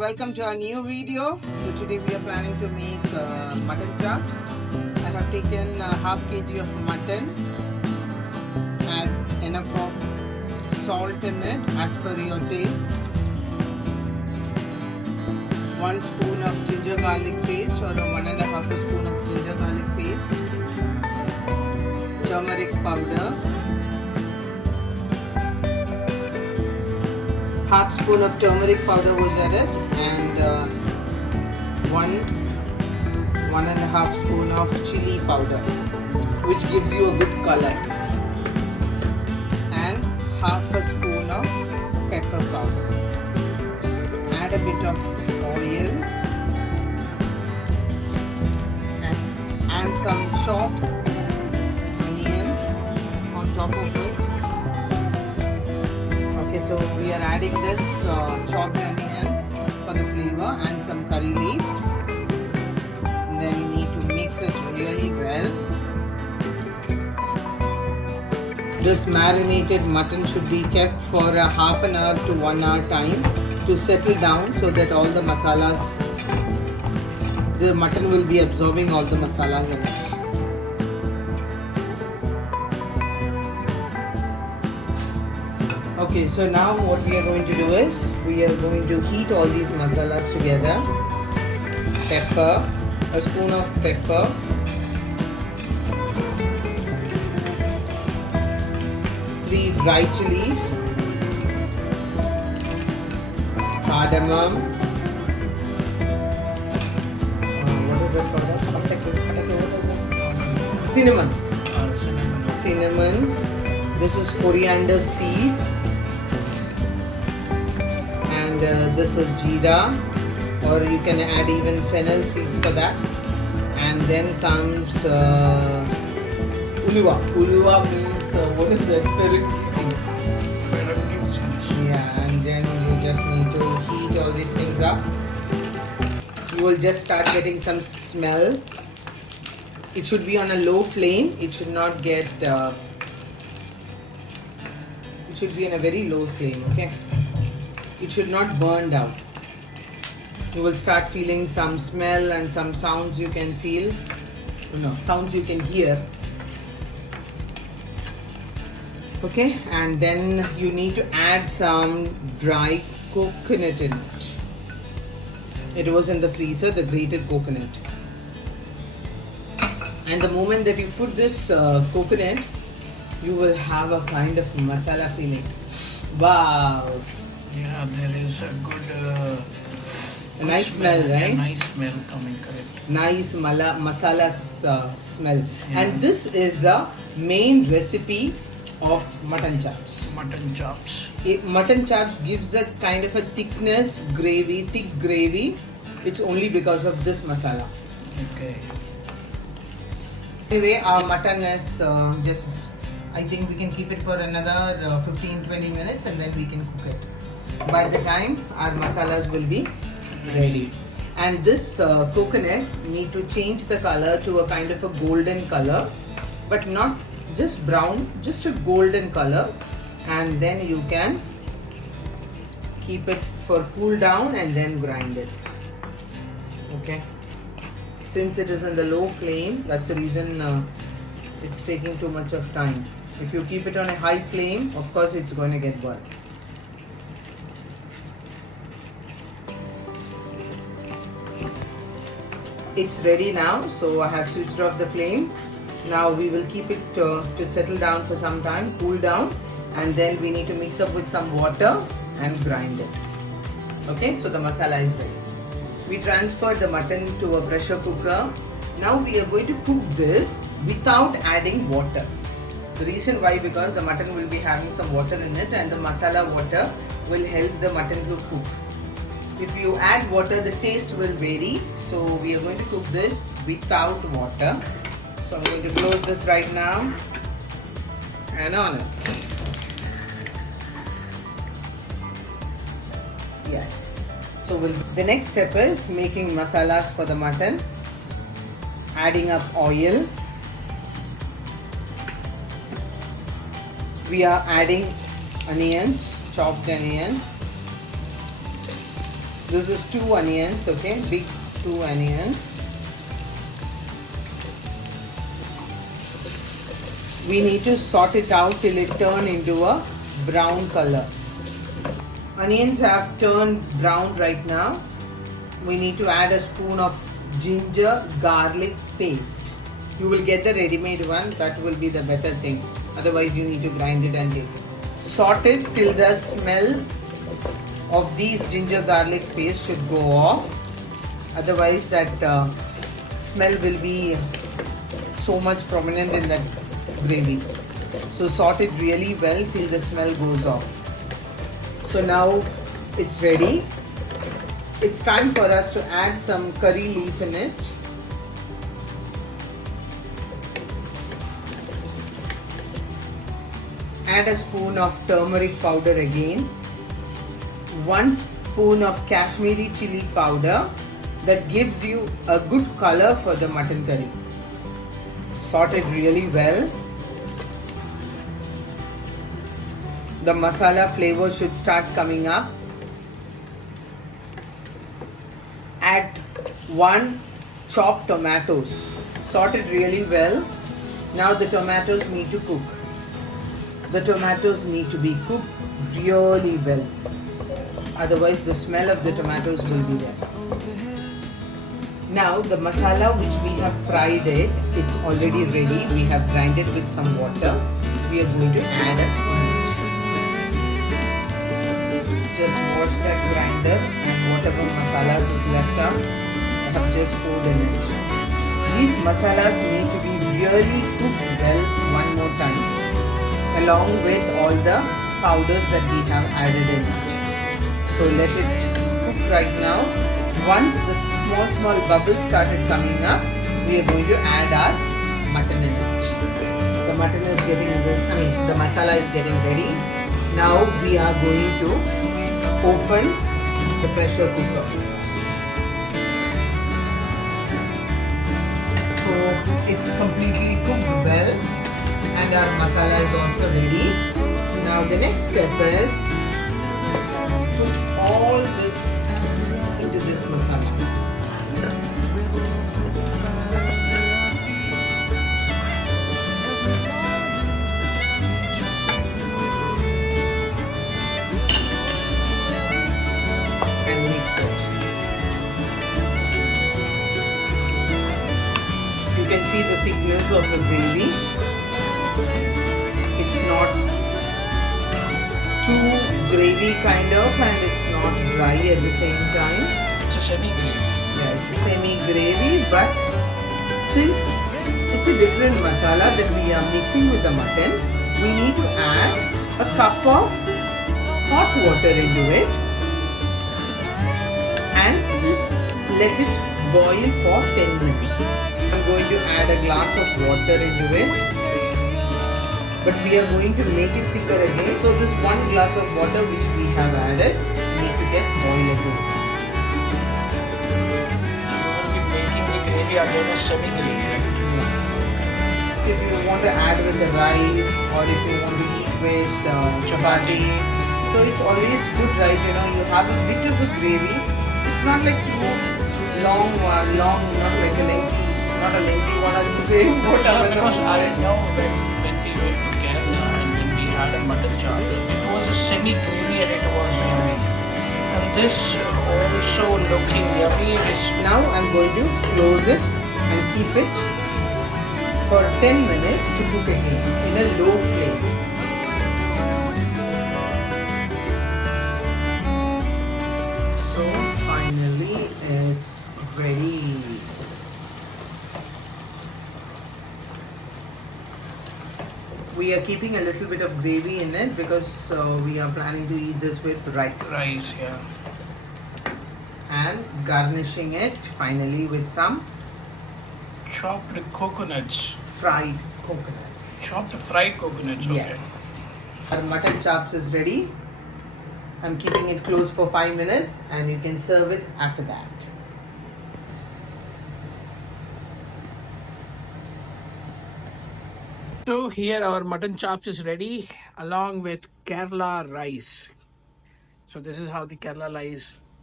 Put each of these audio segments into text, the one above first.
welcome to our new video. So today we are planning to make mutton chops. I have taken half kg of mutton, add enough of salt in it as per your taste, 1 spoon of ginger garlic paste or 1.5 spoon of ginger garlic paste, turmeric powder, half spoon of turmeric powder was added, and 1.5 spoon of chilli powder, which gives you a good color, and half a spoon of pepper powder. Add a bit of oil and some chopped onions on top of it. Okay, so we are adding this chopped onions for the flavor and some curry leaves. And then you need to mix it really well. This marinated mutton should be kept for a half an hour to 1 hour time to settle down, so that all the masalas, the mutton will be absorbing all the masalas in it. Okay, so now what we are going to do is, we are going to heat all these masalas together. Pepper, a spoon of pepper, three dry chilies, cardamom, what is that called? Cinnamon. Cinnamon. This is coriander seeds. This is jeera, or you can add even fennel seeds for that. And then comes uluva. Uluva means what is that? Fenugreek seeds. Fenugreek seeds. Yeah, and then you just need to heat all these things up. You will just start getting some smell. It should be on a low flame. It should not get. It should be in a very low flame. Okay. It should not burn down. You will start feeling some smell and some sounds you can feel. No, sounds you can hear. Okay, and then you need to add some dry coconut in it. It was in the freezer, the grated coconut. And the moment that you put this coconut, you will have a kind of masala feeling. Wow! Yeah, there is a good a nice smell, right? Yeah, nice smell coming, correct. Nice masala smell. Yeah. And this is the main recipe of mutton chops. Mutton chops. Mutton chops gives a kind of a thickness, thick gravy. It's only because of this masala. Okay. Anyway, our mutton is just, I think we can keep it for another 15-20 minutes and then we can cook it. By the time our masalas will be ready. And this coconut need to change the color to a kind of a golden color, but not just brown, just a golden color. And then you can keep it for cool down and then grind it. Okay. Since it is in the low flame, that's the reason it's taking too much of time. If you keep it on a high flame, of course it's going to get burnt. It's ready now, so I have switched off the flame. Now we will keep it to settle down for some time, cool down, and then we need to mix up with some water and grind it. Okay, so the masala is ready. We transferred the mutton to a pressure cooker. Now we are going to cook this without adding water. The reason why, because the mutton will be having some water in it, and the masala water will help the mutton to cook. If you add water, the taste will vary. So we are going to cook this without water. So I'm going to close this right now and on it. Yes. So the next step is making masalas for the mutton. Adding up oil. We are adding onions, chopped onions. This is 2 onions, okay, big 2 onions. We need to sort it out till it turn into a brown color. Onions have turned brown right now. We need to add a spoon of ginger garlic paste. You will get the ready-made one, that will be the better thing. Otherwise you need to grind it and take it. Sort it till the smell of these ginger garlic paste should go off. Otherwise that smell will be so much prominent in that gravy. So sort it really well till the smell goes off. So now it's ready. It's time for us to add some curry leaf in it. Add a spoon of turmeric powder again. 1 spoon of Kashmiri chilli powder that gives you a good color for the mutton curry. Sort it really well. The masala flavor should start coming up. Add 1 chopped tomatoes. Sort it really well. Now the tomatoes need to cook. The tomatoes need to be cooked really well. Otherwise the smell of the tomatoes will be there. Now the masala which we have fried it's already ready. We have grinded with some water. We are going to add a spoon. Just wash that grinder and whatever masalas is left out, I have just poured in it. These masalas need to be really cooked well one more time, along with all the powders that we have added in it. So let it cook right now. Once the small bubbles started coming up, we are going to add our mutton in it. The mutton is getting ready, the masala is getting ready. Now we are going to open the pressure cooker. So it's completely cooked well and our masala is also ready. Now the next step is put all this into this masala. You can see the thickness of the gravy. It's not too gravy kind of and it's not dry at the same time. It's a semi-gravy. Yeah, it's a semi-gravy, but since it's a different masala that we are mixing with the mutton, we need to add a cup of hot water into it and let it boil for 10 minutes. I'm going to add a glass of water into it, but we are going to make it thicker again. So this 1 glass of water which we have added need to get boiled again. You will be making the gravy again as semi-gravy, right? If you want to add with the rice or if you want to eat with chapati, so it's always good, right? You know, you have a bit of a gravy. It's not like too long, not like a lengthy. Not a lengthy one, I'll say. Because I know when we went to Kerala and when we had a mutton chop, it was a semi-gravy and it was yummy. And this also looking yummy. Now I'm going to close it and keep it for 10 minutes to cook again in a low flame. So finally it's ready. We are keeping a little bit of gravy in it because we are planning to eat this with rice. Rice, yeah. And garnishing it finally with some Chopped coconuts. fried coconuts. Chopped fried coconuts, okay. Yes. Our mutton chops is ready. I'm keeping it closed for 5 minutes and you can serve it after that. So here our mutton chops is ready along with Kerala rice. So this is how the Kerala rice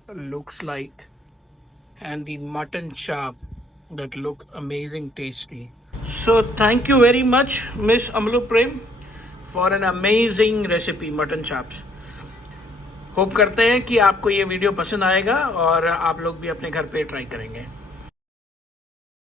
looks like, and the mutton chop that look amazing tasty. So thank you very much, Miss Ammalu Prem, for an amazing recipe mutton chops. Hope करते हैं कि आपको ये video पसंद आएगा और आप लोग भी अपने घर पे ट्राई करेंगे.